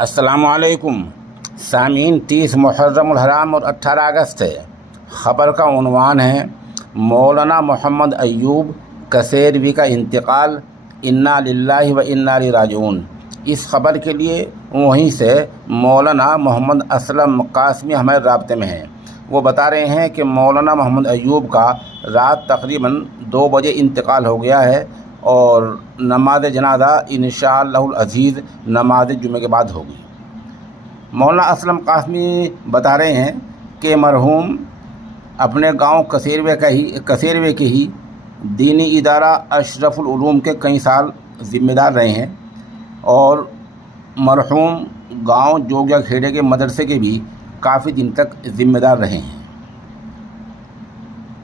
السلام علیکم سامعین، 30 محرم الحرام اور 18 اگست ہے۔ خبر کا عنوان ہے مولانا محمد ایوب کسیروی کا انتقال، انا للہ و انا الیہ راجعون۔ اس خبر کے لیے وہیں سے مولانا محمد اسلم قاسمی ہمارے رابطے میں ہیں۔ وہ بتا رہے ہیں کہ مولانا محمد ایوب کا رات تقریباً 2 بجے انتقال ہو گیا ہے اور نماز جنازہ انشاءاللہ العزیز نماز جمعہ کے بعد ہوگی۔ مولانا اسلم قاسمی بتا رہے ہیں کہ مرحوم اپنے گاؤں کسیروے کے ہی دینی ادارہ اشرف العلوم کے کئی سال ذمہ دار رہے ہیں اور مرحوم گاؤں جوگیا کھیڑے کے مدرسے کے بھی کافی دن تک ذمہ دار رہے ہیں۔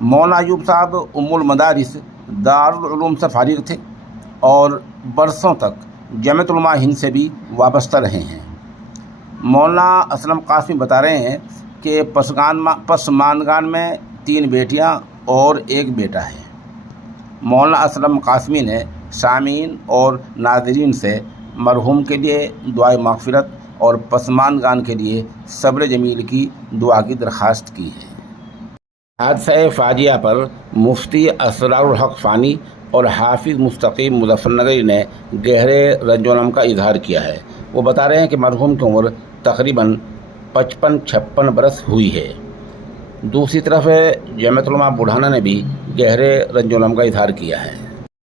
مولانا ایوب صاحب ام المدارس دارالعلوم سے فارغ تھے اور برسوں تک جمعیت علماء ہند سے بھی وابستہ رہے ہیں۔ مولانا اسلم قاسمی بتا رہے ہیں کہ پسماندگان میں 3 بیٹیاں اور 1 بیٹا ہے۔ مولانا اسلم قاسمی نے سامعین اور ناظرین سے مرحوم کے لیے دعائے مغفرت اور پسماندگان کے لیے صبر جمیل کی دعا کی درخواست کی ہے۔ حادثہ فاجعہ پر مفتی اسرار الحق فانی اور حافظ مستقیم مظفر نگری نے گہرے رنج و غم کا اظہار کیا ہے۔ وہ بتا رہے ہیں کہ مرحوم کی عمر تقریباً 55-56 برس ہوئی ہے۔ دوسری طرف جمعیت علماء بڑھانا نے بھی گہرے رنج و غم کا اظہار کیا ہے۔